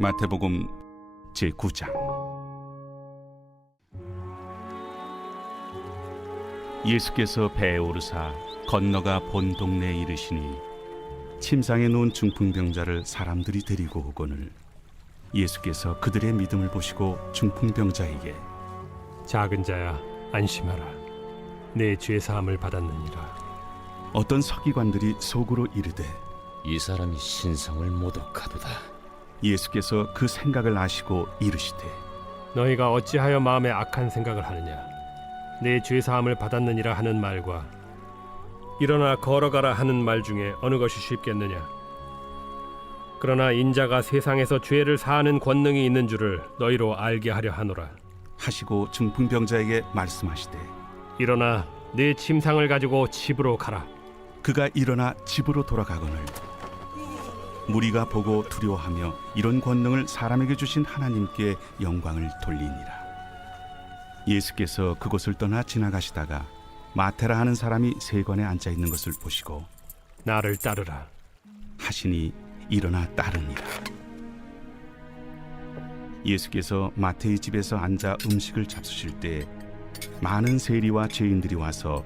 마태복음 제9장. 예수께서 배에 오르사 건너가 본 동네에 이르시니 침상에 누운 중풍병자를 사람들이 데리고 오거늘 예수께서 그들의 믿음을 보시고 중풍병자에게 작은 자야 안심하라, 내 죄 사함을 받았느니라. 어떤 서기관들이 속으로 이르되 이 사람이 신성을 모독하도다. 예수께서 그 생각을 아시고 이르시되 너희가 어찌하여 마음에 악한 생각을 하느냐? 내 죄 사함을 받았느니라 하는 말과 일어나 걸어가라 하는 말 중에 어느 것이 쉽겠느냐? 그러나 인자가 세상에서 죄를 사하는 권능이 있는 줄을 너희로 알게 하려 하노라. 하시고 중풍병자에게 말씀하시되 일어나 내 침상을 가지고 집으로 가라. 그가 일어나 집으로 돌아가거늘 무리가 보고 두려워하며 이런 권능을 사람에게 주신 하나님께 영광을 돌리니라. 예수께서 그곳을 떠나 지나가시다가 마테라 하는 사람이 세관에 앉아 있는 것을 보시고 나를 따르라 하시니 일어나 따르니라. 예수께서 마태의 집에서 앉아 음식을 잡수실 때 많은 세리와 죄인들이 와서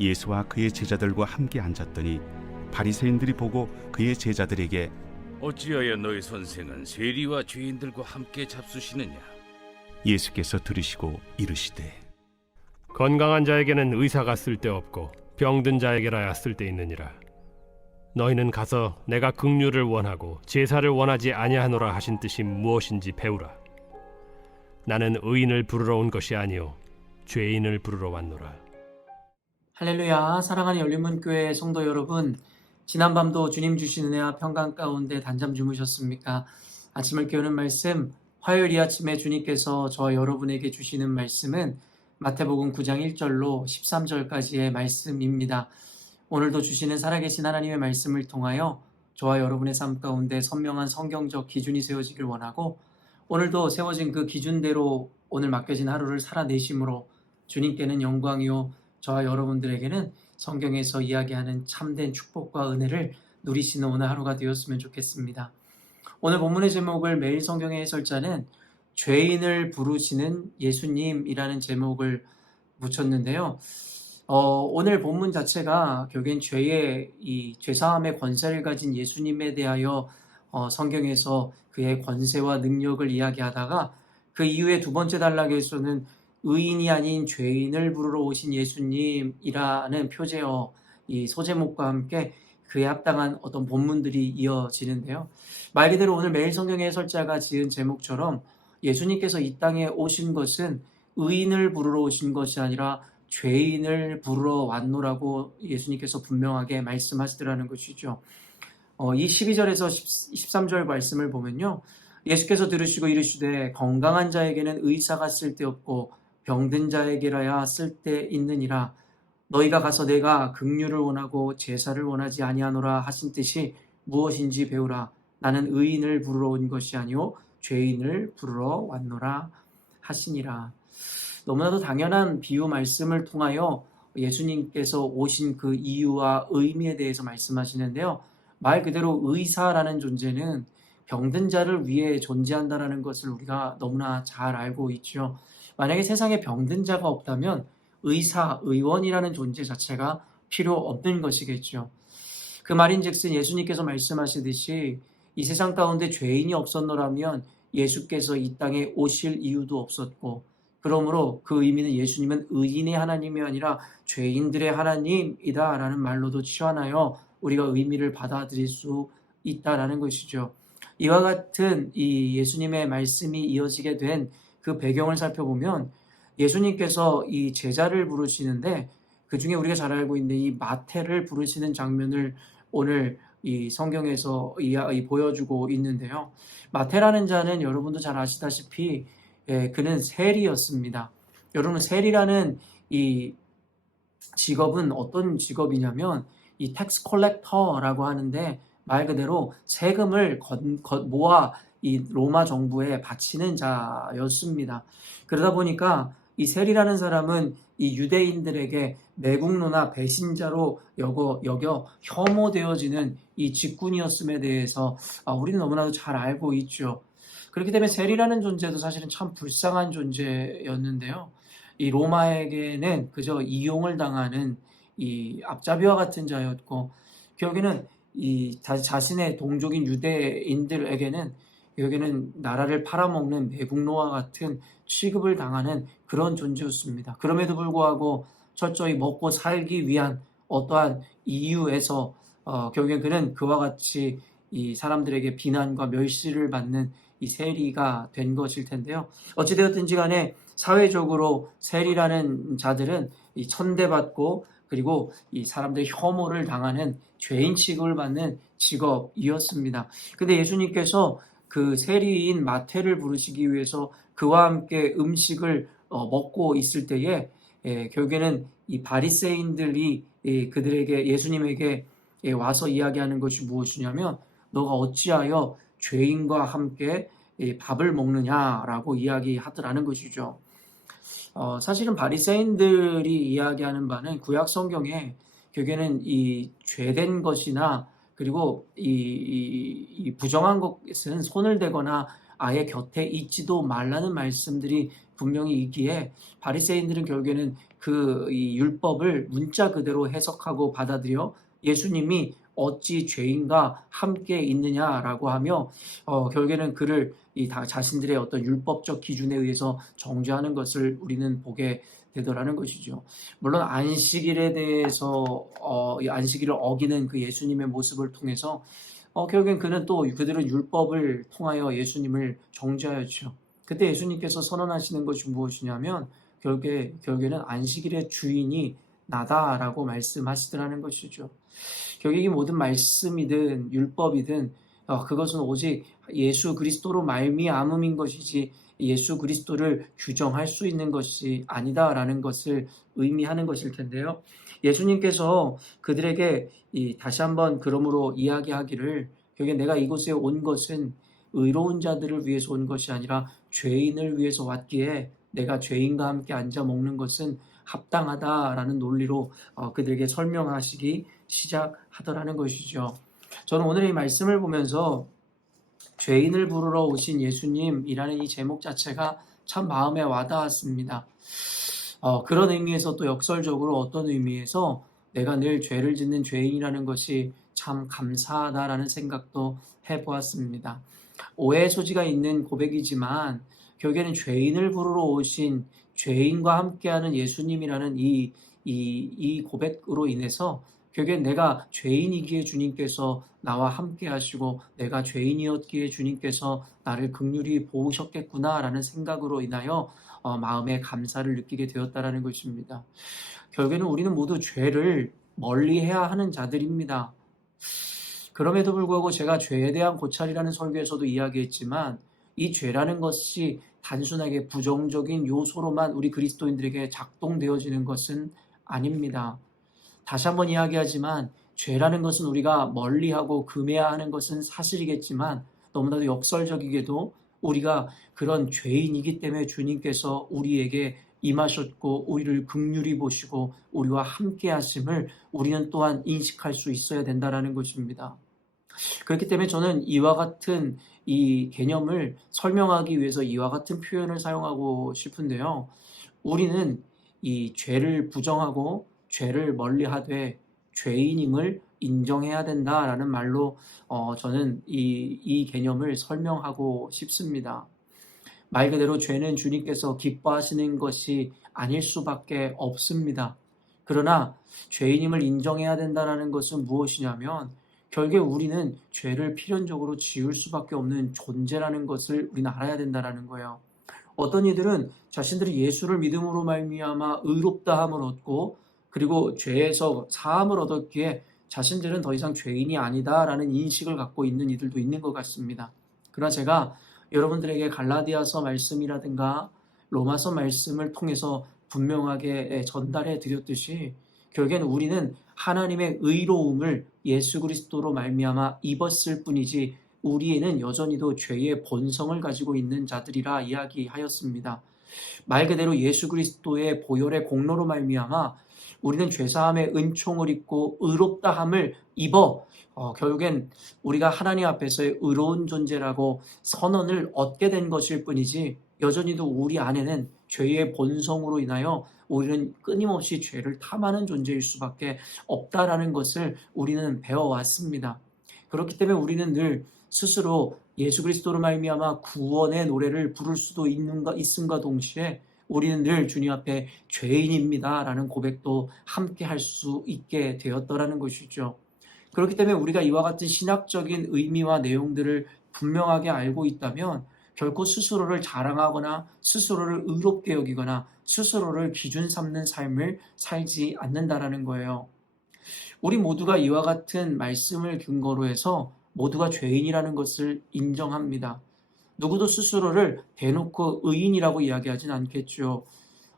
예수와 그의 제자들과 함께 앉았더니 바리새인들이 보고 그의 제자들에게 어찌하여 너희 선생은 세리와 죄인들과 함께 잡수시느냐? 예수께서 들으시고 이르시되 건강한 자에게는 의사가 쓸데없고 병든 자에게라야 쓸데있느니라. 너희는 가서 내가 긍휼을 원하고 제사를 원하지 아니하노라 하신 뜻이 무엇인지 배우라. 나는 의인을 부르러 온 것이 아니요 죄인을 부르러 왔노라. 할렐루야. 사랑하는 열린문교회 성도 여러분, 지난밤도 주님 주신 은혜와 평강 가운데 단잠 주무셨습니까? 아침을 깨우는 말씀, 화요일 이 아침에 주님께서 저와 여러분에게 주시는 말씀은 마태복음 9장 1절로 13절까지의 말씀입니다. 오늘도 주시는 살아계신 하나님의 말씀을 통하여 저와 여러분의 삶 가운데 선명한 성경적 기준이 세워지길 원하고, 오늘도 세워진 그 기준대로 오늘 맡겨진 하루를 살아내심으로 주님께는 영광이요 저와 여러분들에게는 성경에서 이야기하는 참된 축복과 은혜를 누리시는 오늘 하루가 되었으면 좋겠습니다. 오늘 본문의 제목을 매일 성경의 해설자는 죄인을 부르시는 예수님이라는 제목을 붙였는데요. 오늘 본문 자체가 결국엔 죄사함의 권세를 가진 예수님에 대하여 성경에서 그의 권세와 능력을 이야기하다가 그 이후에 두 번째 단락에서는 의인이 아닌 죄인을 부르러 오신 예수님이라는 표제어, 이 소제목과 함께 그에 합당한 어떤 본문들이 이어지는데요. 말 그대로 오늘 매일 성경의 해설자가 지은 제목처럼 예수님께서 이 땅에 오신 것은 의인을 부르러 오신 것이 아니라 죄인을 부르러 왔노라고 예수님께서 분명하게 말씀하시더라는 것이죠. 이 12절에서 13절 말씀을 보면요, 예수께서 들으시고 이르시되 건강한 자에게는 의사가 쓸데없고 병든 자에게라야 쓸데있느니라. 너희가 가서 내가 긍휼을 원하고 제사를 원하지 아니하노라 하신 뜻이 무엇인지 배우라. 나는 의인을 부르러 온 것이 아니요 죄인을 부르러 왔노라 하시니라. 너무나도 당연한 비유 말씀을 통하여 예수님께서 오신 그 이유와 의미에 대해서 말씀하시는데요. 말 그대로 의사라는 존재는 병든 자를 위해 존재한다는 것을 우리가 너무나 잘 알고 있죠. 만약에 세상에 병든 자가 없다면 의사, 의원이라는 존재 자체가 필요 없는 것이겠죠. 그 말인즉슨 예수님께서 말씀하시듯이 이 세상 가운데 죄인이 없었노라면 예수께서 이 땅에 오실 이유도 없었고, 그러므로 그 의미는 예수님은 의인의 하나님이 아니라 죄인들의 하나님이다 라는 말로도 치환하여 우리가 의미를 받아들일 수 있다라는 것이죠. 이와 같은 이 예수님의 말씀이 이어지게 된 그 배경을 살펴보면 예수님께서 이 제자를 부르시는데 그 중에 우리가 잘 알고 있는 이 마태를 부르시는 장면을 오늘 이 성경에서 보여주고 있는데요. 마태라는 자는 여러분도 잘 아시다시피 그는 세리였습니다. 여러분, 세리라는 이 직업은 어떤 직업이냐면 이 텍스 콜렉터라고 하는데 말 그대로 세금을 모아 이 로마 정부에 바치는 자였습니다. 그러다 보니까 이 세리라는 사람은 이 유대인들에게 매국노나 배신자로 여겨 혐오되어지는 이 직군이었음에 대해서 우리는 너무나도 잘 알고 있죠. 그렇기 때문에 세리라는 존재도 사실은 참 불쌍한 존재였는데요. 이 로마에게는 그저 이용을 당하는 이 앞잡이와 같은 자였고, 결국에는 이 자신의 동족인 유대인들에게는 여기는 나라를 팔아먹는 매국노와 같은 취급을 당하는 그런 존재였습니다. 그럼에도 불구하고 철저히 먹고 살기 위한 어떠한 이유에서 결국엔 그는 그와 같이 이 사람들에게 비난과 멸시를 받는 이 세리가 된 것일 텐데요. 어찌되었든지 간에 사회적으로 세리라는 자들은 이 천대받고 그리고 이 사람들의 혐오를 당하는 죄인 취급을 받는 직업이었습니다. 근데 예수님께서 그 세리인 마태를 부르시기 위해서 그와 함께 음식을 먹고 있을 때에 결국에는 이 바리새인들이 그들에게 예수님에게 와서 이야기하는 것이 무엇이냐면 너가 어찌하여 죄인과 함께 밥을 먹느냐라고 이야기하더라는 것이죠. 사실은 바리새인들이 이야기하는 바는 구약 성경에 결국에는 이 죄된 것이나 그리고 이 부정한 것은 손을 대거나 아예 곁에 있지도 말라는 말씀들이 분명히 있기에 바리새인들은 결국에는 그 이 율법을 문자 그대로 해석하고 받아들여 예수님이 어찌 죄인과 함께 있느냐라고 하며 결국에는 그를 자신들의 어떤 율법적 기준에 의해서 정죄하는 것을 우리는 보게 되더라는 것이죠. 물론 안식일에 대해서 이 안식일을 어기는 그 예수님의 모습을 통해서 결국엔 그들은 율법을 통하여 예수님을 정죄하였죠. 그때 예수님께서 선언하시는 것이 무엇이냐면 결국에는 안식일의 주인이 나다라고 말씀하시더라는 것이죠. 결국 이 모든 말씀이든 율법이든 그것은 오직 예수 그리스도로 말미암음인 것이지 예수 그리스도를 규정할 수 있는 것이 아니다라는 것을 의미하는 것일 텐데요. 예수님께서 그들에게 다시 한번 그러므로 이야기하기를 결국에 내가 이곳에 온 것은 의로운 자들을 위해서 온 것이 아니라 죄인을 위해서 왔기에 내가 죄인과 함께 앉아 먹는 것은 합당하다라는 논리로 그들에게 설명하시기 시작하더라는 것이죠. 저는 오늘 이 말씀을 보면서 죄인을 부르러 오신 예수님이라는 이 제목 자체가 참 마음에 와닿았습니다. 그런 의미에서 또 역설적으로 어떤 의미에서 내가 늘 죄를 짓는 죄인이라는 것이 참 감사하다라는 생각도 해보았습니다. 오해의 소지가 있는 고백이지만 결국에는 죄인을 부르러 오신 죄인과 함께하는 예수님이라는 이 고백으로 인해서 결국엔 내가 죄인이기에 주님께서 나와 함께 하시고 내가 죄인이었기에 주님께서 나를 긍휼히 보셨겠구나라는 생각으로 인하여 마음의 감사를 느끼게 되었다라는 것입니다. 결국에는 우리는 모두 죄를 멀리해야 하는 자들입니다. 그럼에도 불구하고 제가 죄에 대한 고찰이라는 설교에서도 이야기했지만 이 죄라는 것이 단순하게 부정적인 요소로만 우리 그리스도인들에게 작동되어지는 것은 아닙니다. 다시 한번 이야기하지만 죄라는 것은 우리가 멀리하고 금해야 하는 것은 사실이겠지만 너무나도 역설적이게도 우리가 그런 죄인이기 때문에 주님께서 우리에게 임하셨고 우리를 긍휼히 보시고 우리와 함께 하심을 우리는 또한 인식할 수 있어야 된다는 것입니다. 그렇기 때문에 저는 이와 같은 이 개념을 설명하기 위해서 이와 같은 표현을 사용하고 싶은데요. 우리는 이 죄를 부정하고 죄를 멀리하되 죄인임을 인정해야 된다라는 말로 저는 이 개념을 설명하고 싶습니다. 말 그대로 죄는 주님께서 기뻐하시는 것이 아닐 수밖에 없습니다. 그러나 죄인임을 인정해야 된다는 것은 무엇이냐면 결국에 우리는 죄를 필연적으로 지을 수밖에 없는 존재라는 것을 우리는 알아야 된다는 거예요. 어떤 이들은 자신들이 예수를 믿음으로 말미암아 의롭다함을 얻고 그리고 죄에서 사함을 얻었기에 자신들은 더 이상 죄인이 아니다라는 인식을 갖고 있는 이들도 있는 것 같습니다. 그러나 제가 여러분들에게 갈라디아서 말씀이라든가 로마서 말씀을 통해서 분명하게 전달해 드렸듯이 결국엔 우리는 하나님의 의로움을 예수 그리스도로 말미암아 입었을 뿐이지 우리에는 여전히도 죄의 본성을 가지고 있는 자들이라 이야기하였습니다. 말 그대로 예수 그리스도의 보혈의 공로로 말미암아 우리는 죄사함의 은총을 입고 의롭다함을 입어 결국엔 우리가 하나님 앞에서의 의로운 존재라고 선언을 얻게 된 것일 뿐이지 여전히도 우리 안에는 죄의 본성으로 인하여 우리는 끊임없이 죄를 탐하는 존재일 수밖에 없다라는 것을 우리는 배워왔습니다. 그렇기 때문에 우리는 늘 스스로 예수 그리스도로 말미암아 구원의 노래를 부를 수도 있음과 동시에 우리는 늘 주님 앞에 죄인입니다라는 고백도 함께 할 수 있게 되었더라는 것이죠. 그렇기 때문에 우리가 이와 같은 신학적인 의미와 내용들을 분명하게 알고 있다면 결코 스스로를 자랑하거나 스스로를 의롭게 여기거나 스스로를 기준 삼는 삶을 살지 않는다라는 거예요. 우리 모두가 이와 같은 말씀을 근거로 해서 모두가 죄인이라는 것을 인정합니다. 누구도 스스로를 대놓고 의인이라고 이야기하진 않겠죠.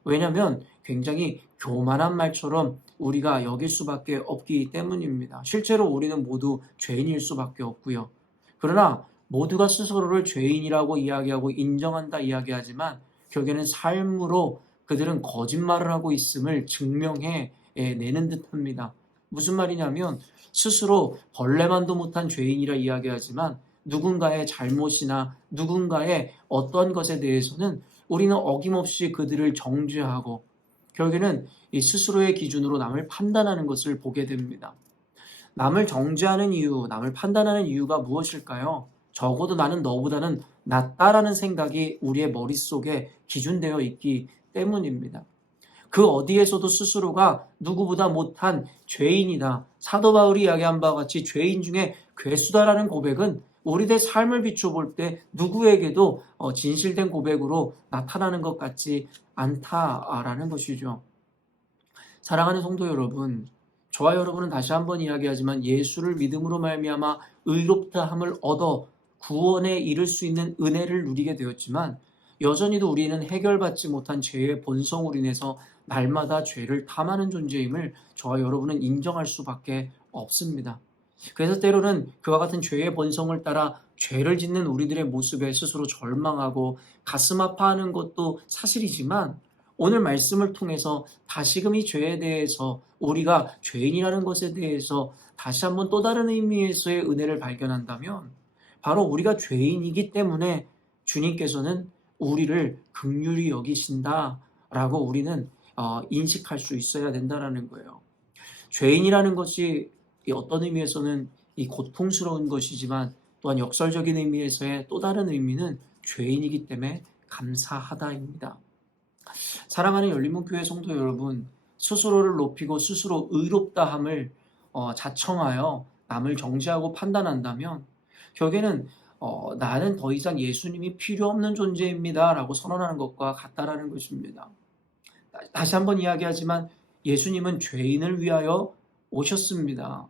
왜냐하면 굉장히 교만한 말처럼 우리가 여길 수밖에 없기 때문입니다. 실제로 우리는 모두 죄인일 수밖에 없고요. 그러나 모두가 스스로를 죄인이라고 이야기하고 인정한다 이야기하지만 결국에는 삶으로 그들은 거짓말을 하고 있음을 증명해 내는 듯합니다. 무슨 말이냐면 스스로 벌레만도 못한 죄인이라 이야기하지만 누군가의 잘못이나 누군가의 어떤 것에 대해서는 우리는 어김없이 그들을 정죄하고 결국에는 이 스스로의 기준으로 남을 판단하는 것을 보게 됩니다. 남을 정죄하는 이유, 남을 판단하는 이유가 무엇일까요? 적어도 나는 너보다는 낫다라는 생각이 우리의 머릿속에 기준되어 있기 때문입니다. 그 어디에서도 스스로가 누구보다 못한 죄인이다. 사도 바울이 이야기한 바와 같이 죄인 중에 괴수다라는 고백은 우리들의 삶을 비춰볼 때 누구에게도 진실된 고백으로 나타나는 것 같지 않다라는 것이죠. 사랑하는 성도 여러분, 저와 여러분은 다시 한번 이야기하지만 예수를 믿음으로 말미암아 의롭다함을 얻어 구원에 이를 수 있는 은혜를 누리게 되었지만 여전히도 우리는 해결받지 못한 죄의 본성으로 인해서 날마다 죄를 탐하는 존재임을 저와 여러분은 인정할 수밖에 없습니다. 그래서 때로는 그와 같은 죄의 본성을 따라 죄를 짓는 우리들의 모습에 스스로 절망하고 가슴 아파하는 것도 사실이지만 오늘 말씀을 통해서 다시금 이 죄에 대해서 우리가 죄인이라는 것에 대해서 다시 한번 또 다른 의미에서의 은혜를 발견한다면 바로 우리가 죄인이기 때문에 주님께서는 우리를 긍휼히 여기신다라고 우리는 인식할 수 있어야 된다라는 거예요. 죄인이라는 것이 어떤 의미에서는 이 고통스러운 것이지만 또한 역설적인 의미에서의 또 다른 의미는 죄인이기 때문에 감사하다입니다. 사랑하는 열린문교회 성도 여러분, 스스로를 높이고 스스로 의롭다함을 자청하여 남을 정죄하고 판단한다면 결국에는 나는 더 이상 예수님이 필요 없는 존재입니다 라고 선언하는 것과 같다라는 것입니다. 다시 한번 이야기하지만 예수님은 죄인을 위하여 오셨습니다.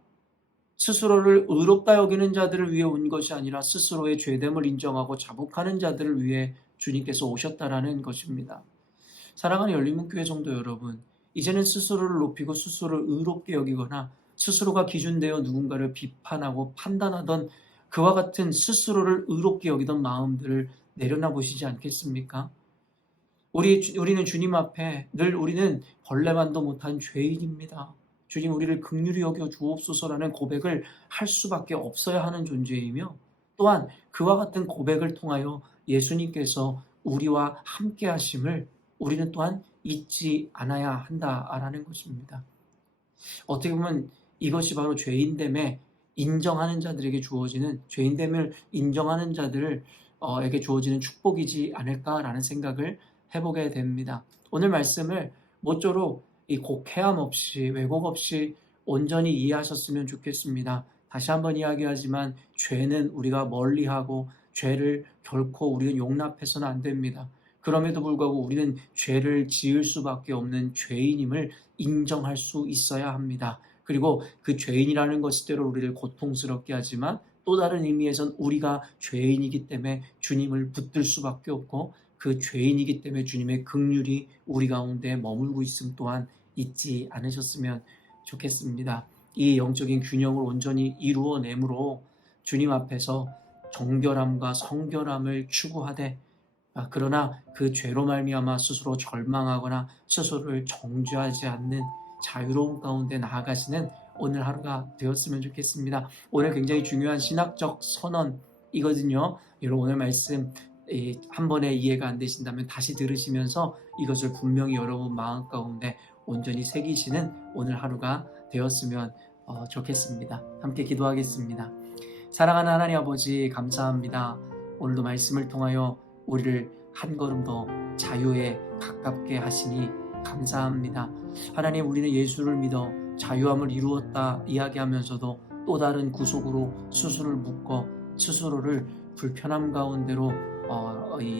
스스로를 의롭다 여기는 자들을 위해 온 것이 아니라 스스로의 죄됨을 인정하고 자복하는 자들을 위해 주님께서 오셨다라는 것입니다. 사랑하는 열린문교회 성도 여러분, 이제는 스스로를 높이고 스스로를 의롭게 여기거나 스스로가 기준되어 누군가를 비판하고 판단하던 그와 같은 스스로를 의롭게 여기던 마음들을 내려놔 보시지 않겠습니까? 우리는 주님 앞에 늘 우리는 벌레만도 못한 죄인입니다. 주님 우리를 긍휼히 여겨 주옵소서라는 고백을 할 수밖에 없어야 하는 존재이며 또한 그와 같은 고백을 통하여 예수님께서 우리와 함께 하심을 우리는 또한 잊지 않아야 한다라는 것입니다. 어떻게 보면 이것이 바로 죄인됨에 인정하는 자들에게 주어지는 죄인됨을 인정하는 자들에게 주어지는 축복이지 않을까라는 생각을 해보게 됩니다. 오늘 말씀을 모쪼록 이 곡해함 없이 왜곡 없이 온전히 이해하셨으면 좋겠습니다. 다시 한번 이야기하지만 죄는 우리가 멀리하고 죄를 결코 우리는 용납해서는 안 됩니다. 그럼에도 불구하고 우리는 죄를 지을 수밖에 없는 죄인임을 인정할 수 있어야 합니다. 그리고 그 죄인이라는 것이 때로 우리를 고통스럽게 하지만 또 다른 의미에선 우리가 죄인이기 때문에 주님을 붙들 수밖에 없고 그 죄인이기 때문에 주님의 긍휼이 우리 가운데 머물고 있음 또한 잊지 않으셨으면 좋겠습니다. 이 영적인 균형을 온전히 이루어내므로 주님 앞에서 정결함과 성결함을 추구하되 그러나 그 죄로 말미암아 스스로 절망하거나 스스로를 정죄하지 않는 자유로움 가운데 나아가시는 오늘 하루가 되었으면 좋겠습니다. 오늘 굉장히 중요한 신학적 선언이거든요. 여러분 오늘 말씀 한 번에 이해가 안 되신다면 다시 들으시면서 이것을 분명히 여러분 마음 가운데 온전히 새기시는 오늘 하루가 되었으면 좋겠습니다. 함께 기도하겠습니다. 사랑하는 하나님 아버지 감사합니다. 오늘도 말씀을 통하여 우리를 한 걸음 더 자유에 가깝게 하시니 감사합니다. 하나님 우리는 예수를 믿어 자유함을 이루었다 이야기하면서도 또 다른 구속으로 스스로를 묶어 스스로를 불편함 가운데로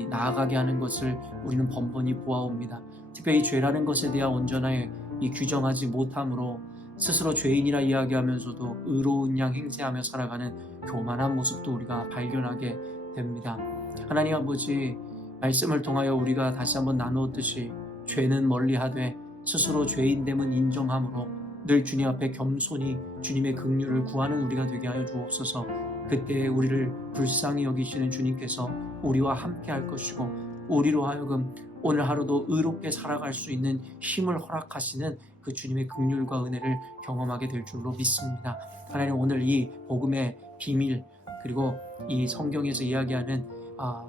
나아가게 하는 것을 우리는 번번이 보아옵니다. 특별히 죄라는 것에 대한 온전하게 규정하지 못함으로 스스로 죄인이라 이야기하면서도 의로운 양 행세하며 살아가는 교만한 모습도 우리가 발견하게 됩니다. 하나님 아버지 말씀을 통하여 우리가 다시 한번 나누었듯이 죄는 멀리하되 스스로 죄인됨은 인정함으로 늘 주님 앞에 겸손히 주님의 긍휼을 구하는 우리가 되게 하여 주옵소서. 그때 우리를 불쌍히 여기시는 주님께서 우리와 함께 할 것이고 우리로 하여금 오늘 하루도 의롭게 살아갈 수 있는 힘을 허락하시는 그 주님의 긍휼과 은혜를 경험하게 될 줄로 믿습니다. 하나님 오늘 이 복음의 비밀 그리고 이 성경에서 이야기하는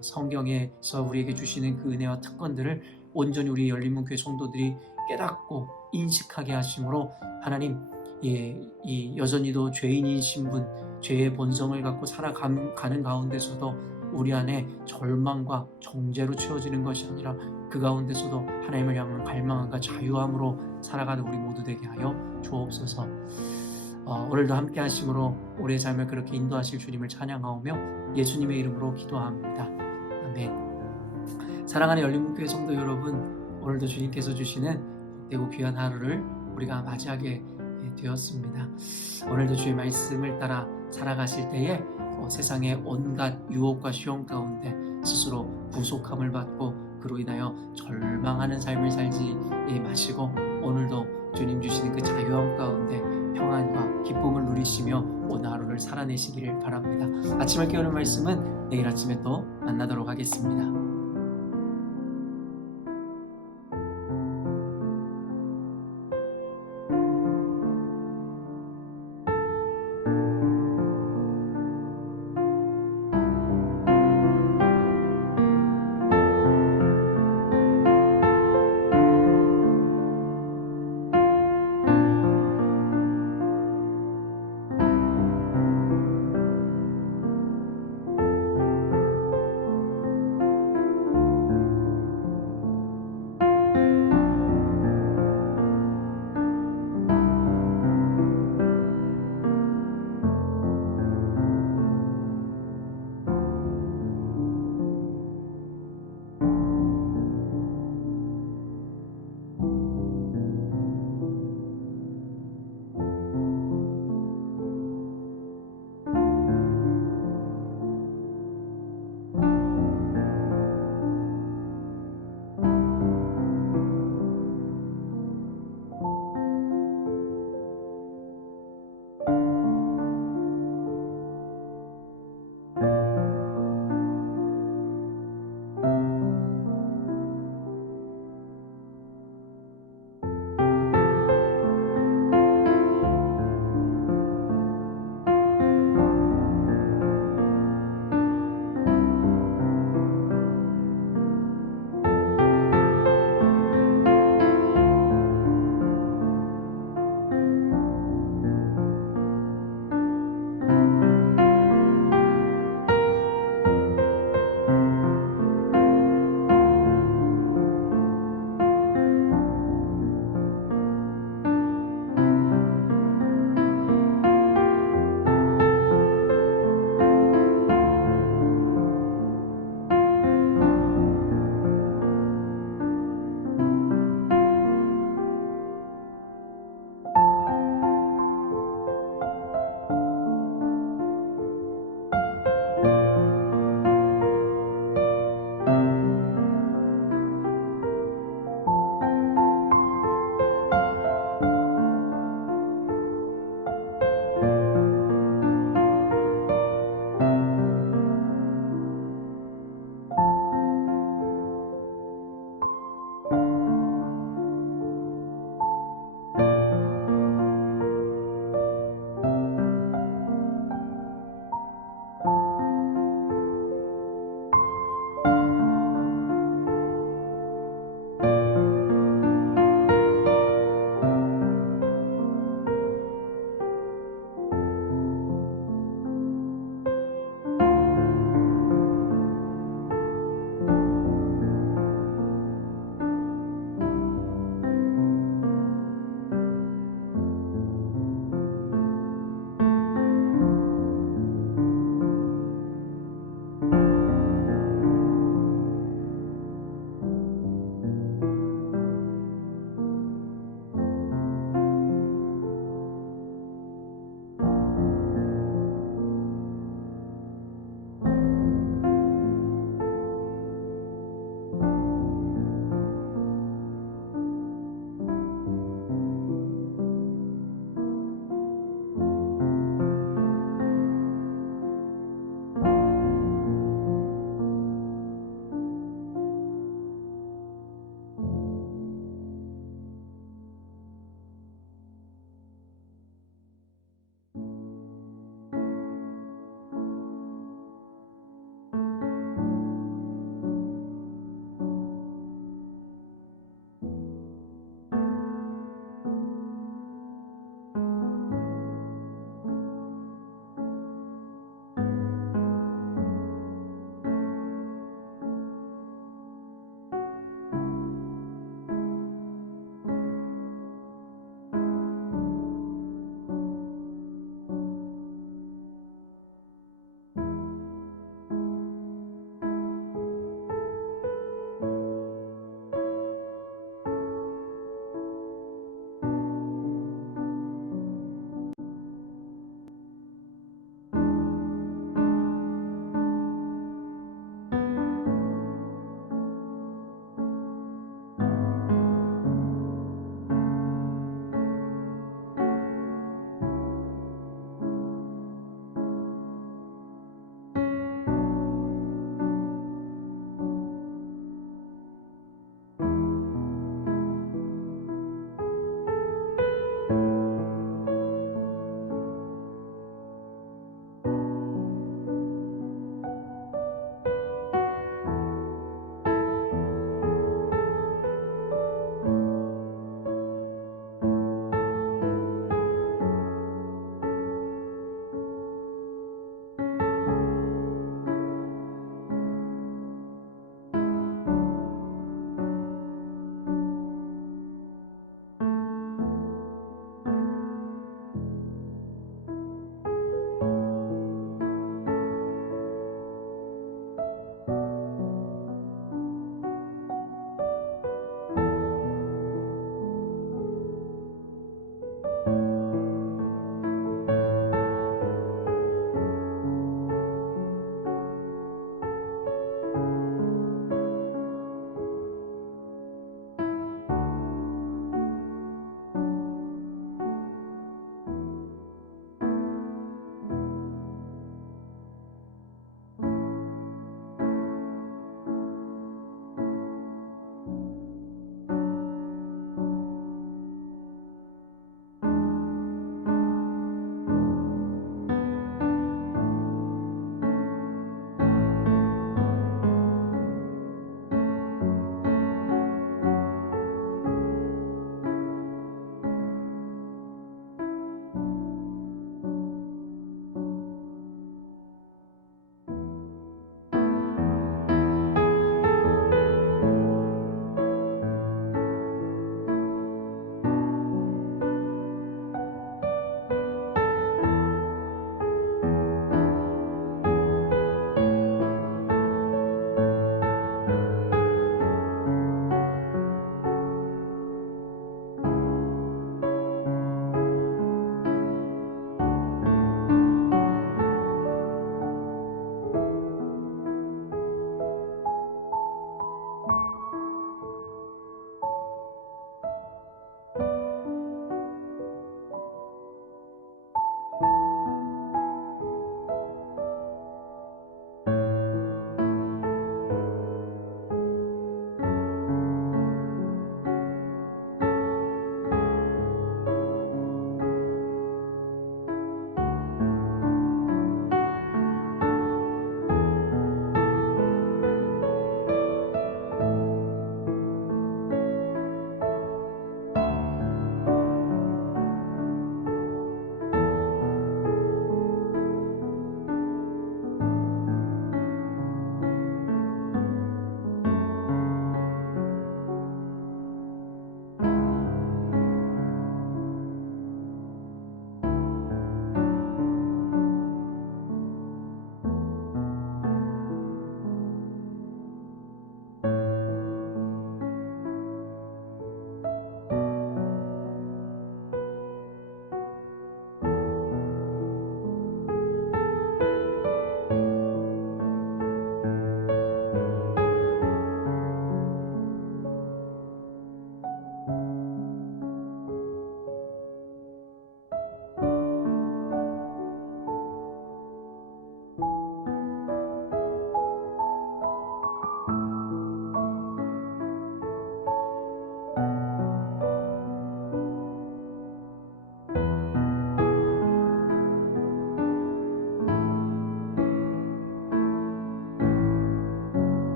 성경에서 우리에게 주시는 그 은혜와 특권들을 온전히 우리 열린문교회 성도들이 깨닫고 인식하게 하심으로 하나님 이 여전히도 죄인인 신분 죄의 본성을 갖고 살아가는 가운데서도 우리 안에 절망과 정죄로 채워지는 것이 아니라 그 가운데서도 하나님을 향한 갈망과 자유함으로 살아가는 우리 모두 되게 하여 주옵소서. 오늘도 함께 하심으로 우리의 삶을 그렇게 인도하실 주님을 찬양하오며 예수님의 이름으로 기도합니다. 아멘. 사랑하는 열린문교회 성도 여러분, 오늘도 주님께서 주시는 복되고 귀한 하루를 우리가 맞이하게 되었습니다. 오늘도 주의 말씀을 따라 살아가실 때에 세상의 온갖 유혹과 시험 가운데 스스로 부족함을 받고 그로 인하여 절망하는 삶을 살지 마시고 오늘도 주님 주시는 그 자유함 가운데 평안과 기쁨을 누리시며 오늘 하루를 살아내시기를 바랍니다. 아침을 깨우는 말씀은 내일 아침에 또 만나도록 하겠습니다.